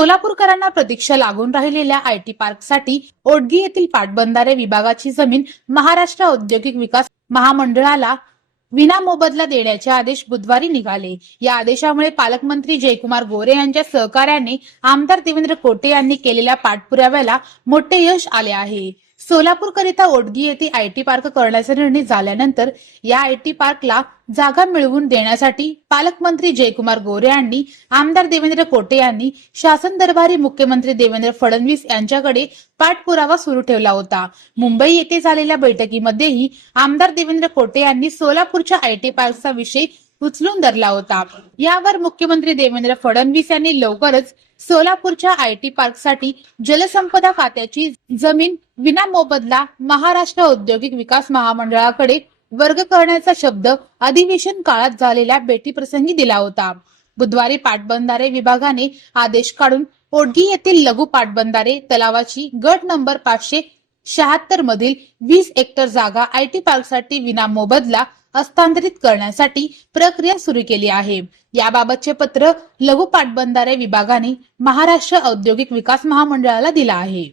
सोलापूरकरांना प्रतीक्षा लागून राहिलेल्या आयटी पार्कसाठी ओडगी येथील पाटबंधारे विभागाची जमीन महाराष्ट्र औद्योगिक विकास महामंडळाला विनामोबदला देण्याचे आदेश बुधवारी निघाले। या आदेशामुळे पालकमंत्री जयकुमार गोरे यांच्या सहकार्याने आमदार देवेंद्र कोटे यांनी केलेल्या पाठपुराव्याला मोठे यश आले आहे। सोलापूरकरिता ओडगी येथे आयटी पार्क करण्याचा निर्णय झाल्यानंतर या आयटी पार्कला जागा मिळवून देण्यासाठी पालकमंत्री जयकुमार गोरे यांनी आमदार देवेंद्र कोटे यांनी शासन दरबारी मुख्यमंत्री देवेंद्र फडणवीस यांच्याकडे पाठपुरावा सुरू ठेवला होता। मुंबई येथे झालेल्या बैठकीमध्येही आमदार देवेंद्र कोटे यांनी सोलापूरच्या आयटी पार्कचा विषय उचलून धरला होता। यावर मुख्यमंत्री देवेंद्र फडणवीस यांनी लवकरच सोलापूरच्या आयटी पार्कसाठी जलसंपदा खात्याची जमीन विनामोबदला महाराष्ट्र औद्योगिक विकास महामंडळाकडे वर्ग करण्याचा शब्द अधिवेशन काळात झालेल्या भेटीप्रसंगी दिला होता। बुधवारी पाटबंधारे विभागाने आदेश काढून ओडगी येथील लघु पाटबंधारे तलावाची गट नंबर 576 मधील 20 हेक्टर जागा आयटी पार्कसाठी विनामोबदला हस्तांतरित करण्यासाठी प्रक्रिया सुरू केली आहे। याबाबतचे पत्र लघु पाटबंधारे विभागाने महाराष्ट्र औद्योगिक विकास महामंडळाला दिला आहे।